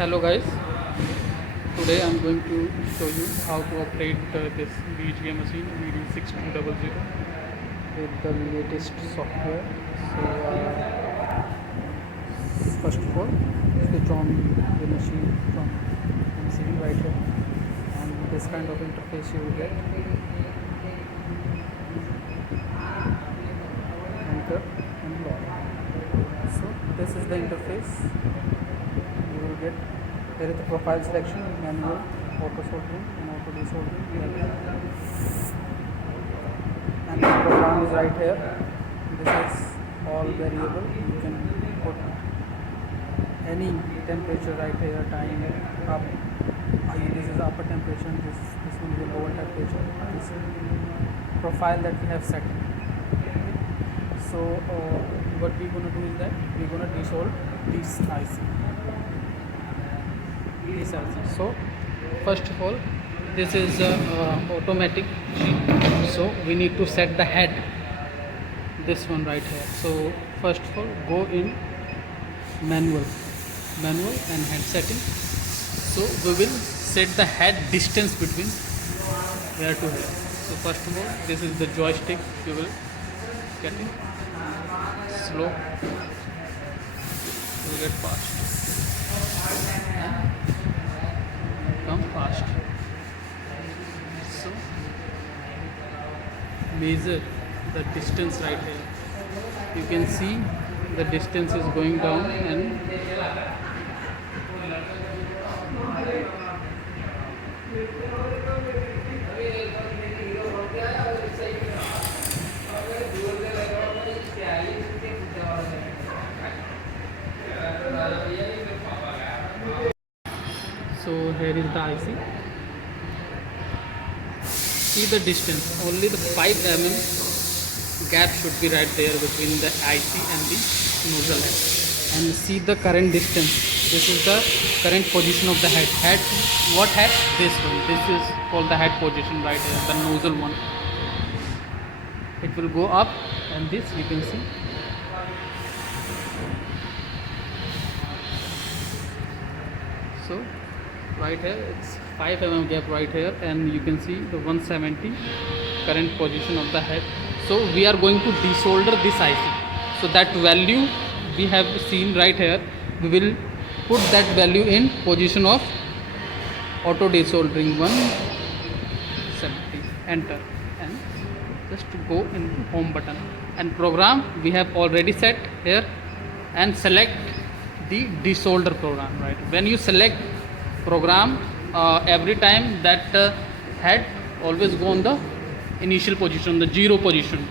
Hello guys, today I am going to show you how to operate this VGA machine vd6200 with the latest software. First of all, switch on the machine from MCB right here, and this kind of interface you will get. Enter and log. So this is the interface you will get. There is the profile selection, manual, auto soldering and auto desoldering, and the program is right here. This is all variable. You can put any temperature right here, time up. This is upper temperature, this will be lower temperature. This profile that we have set. So what we're going to do is that we're going to desolder this IC. So first of all, this is automatic sheet, so we need to set the head, this one right here. So first of all, go in manual and head setting. So we will set the head distance between here to here. So first of all, this is the joystick. You will get it slow, you will get fast and come fast. So measure the distance right here. You can see the distance is going down, and so here is the IC. See the distance, only the 5 mm gap should be right there between the IC and the nozzle head. And see the current distance. This is the current position of the head. What head? This one. This is called the head position right here, the nozzle one. It will go up, and this you can see. So right here it's 5 mm gap right here, and you can see the 170 current position of the head. So we are going to desolder this IC. So that value we have seen right here, we will put that value in position of auto desoldering 170. Enter and just go into home button, and program we have already set here, and select the desolder program. Right, when you select program, every time that head always go on the initial position, the 0 position.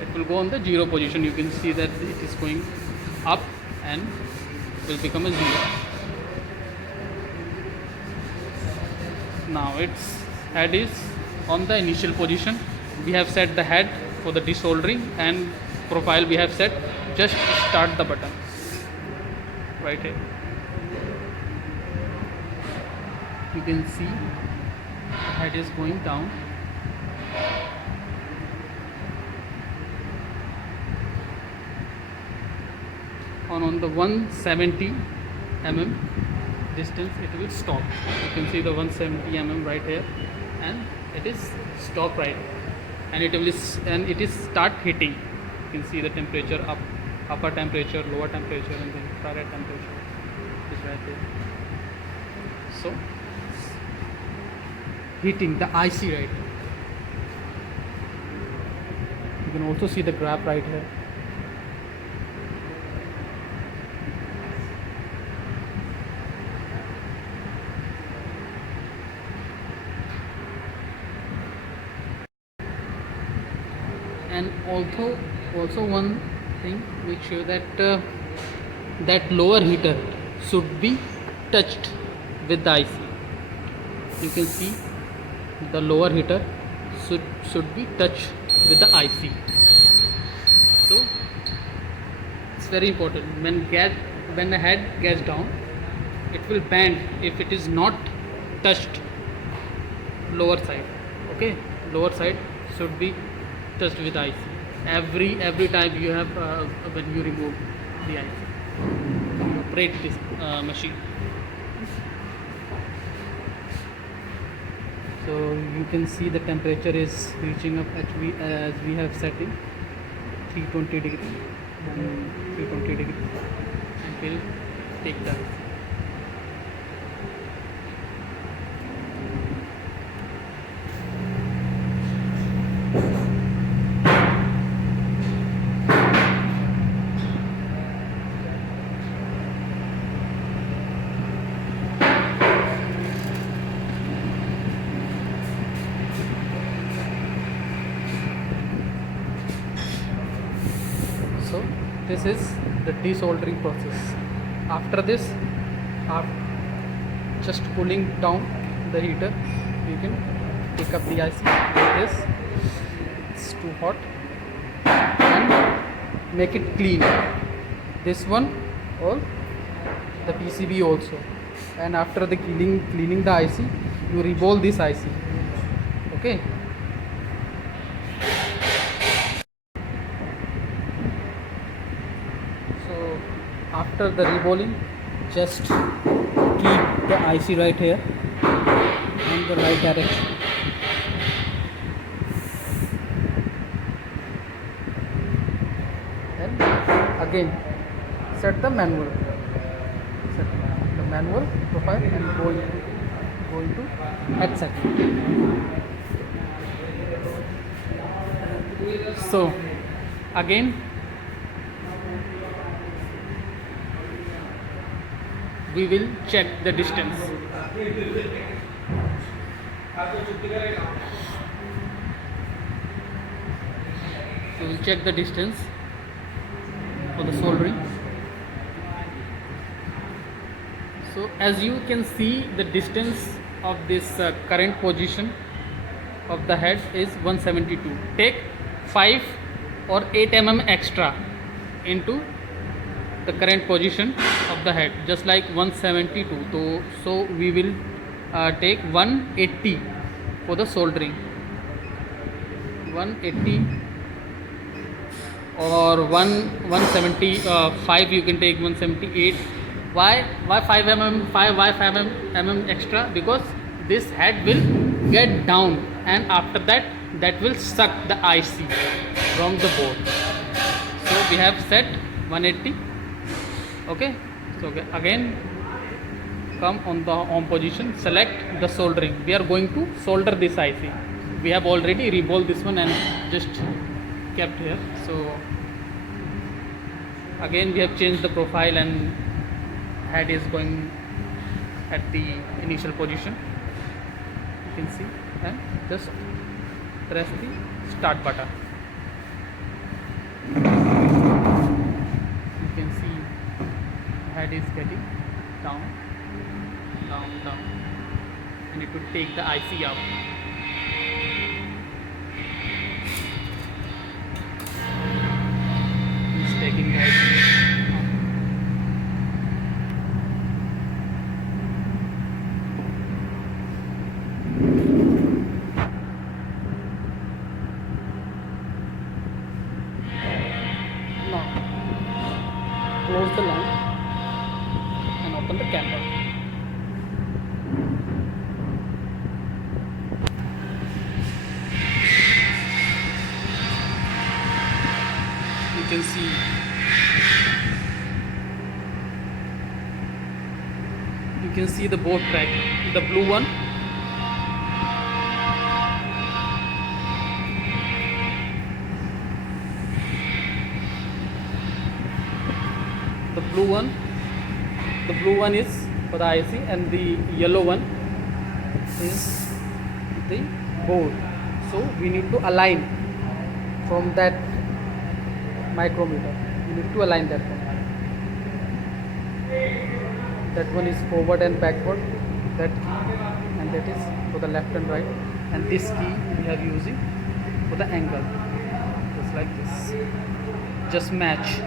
It will go on the 0 position. You can see that it is going up and will become a 0. Now its head is on the initial position. We have set the head for the desoldering, and profile we have set. Just start the button right here. You can see the head is going down. On the 170 mm distance, it will stop. You can see the 170 mm right here, and it is stop right, and it is start hitting. You can see the temperature up, upper temperature, lower temperature, and then infrared temperature is right there. So heating the IC right here. You can also see the graph right here. And also one thing, make sure that that lower heater should be touched with the IC. You can see the lower heater should be touched with the IC. So it's very important. When the head gets down, it will bend if it is not touched lower side. Okay, lower side should be touched with IC every time you have when you remove the IC, you operate this machine. So you can see the temperature is reaching up as we have set in 320 degree and 320 degree, and we'll take that. So this is the desoldering process. After this, after just cooling down the heater, you can pick up the IC like this. It's too hot, and make it clean, this one or the PCB also. And after the cleaning the IC, you reball this IC. Okay. So after the reballing, just keep the IC right here in the right direction. And again set the manual profile and go into headset. So again we will check the distance. So we'll check the distance for the soldering. So as you can see, the distance of this current position of the head is 172. Take 5 or 8 mm extra into the current position of the head, just like 172. So we will take 180 for the soldering. 180 or 175, you can take 178. Why 5 mm? Why 5 mm extra? Because this head will get down, and after that will suck the IC from the board. So we have set 180. Okay. So again come on the home position, select the soldering. We are going to solder this IC. We have already reballed this one and just kept here. So again we have changed the profile, and head is going at the initial position, you can see, and just press the start button. You can see head is getting down, and it will take the IC out. It's taking the IC. Close the lamp and open the camera. You can see the board track, the blue one. The blue one is for the IC, and the yellow one is the board. So we need to align from that micrometer. We need to align that one. That one is forward and backward, that key, and that is for the left and right. And this key we are using for the angle, just like this. Just match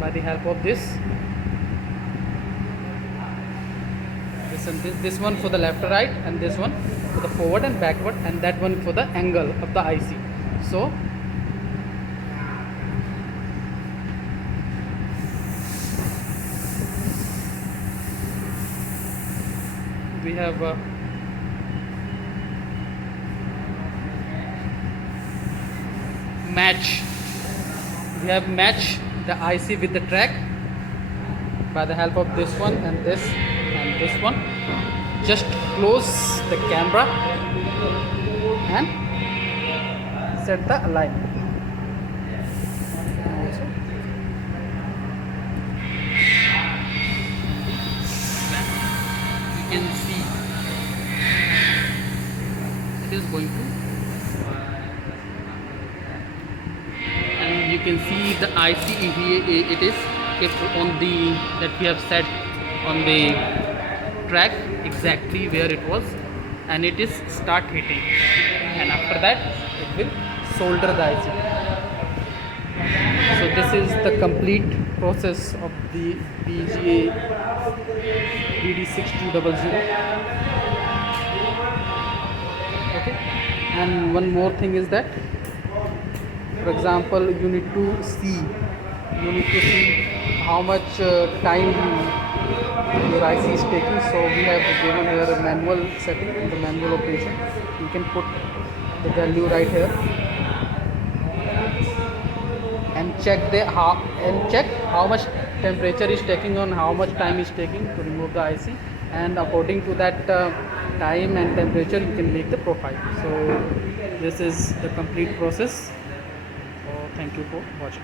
by the help of this and this one for the left or right, and this one for the forward and backward, and that one for the angle of the IC. So we have matched the IC with the track by the help of this one and this one. Just close the camera and set the alignment. Also, you can see it is going to, and you can see the IC here. It is kept on the that we have set on the track exactly where it was, and it is start hitting, and after that it will solder the IC. So this is the complete process of the BGA vd6200. Okay, and one more thing is that, for example, you need to see how much time your IC is taking. So we have given here a manual setting, the manual operation. You can put the value right here and check how much temperature is taking on how much time is taking to remove the IC, and according to that time and temperature you can make the profile. So this is the complete process. So thank you for watching.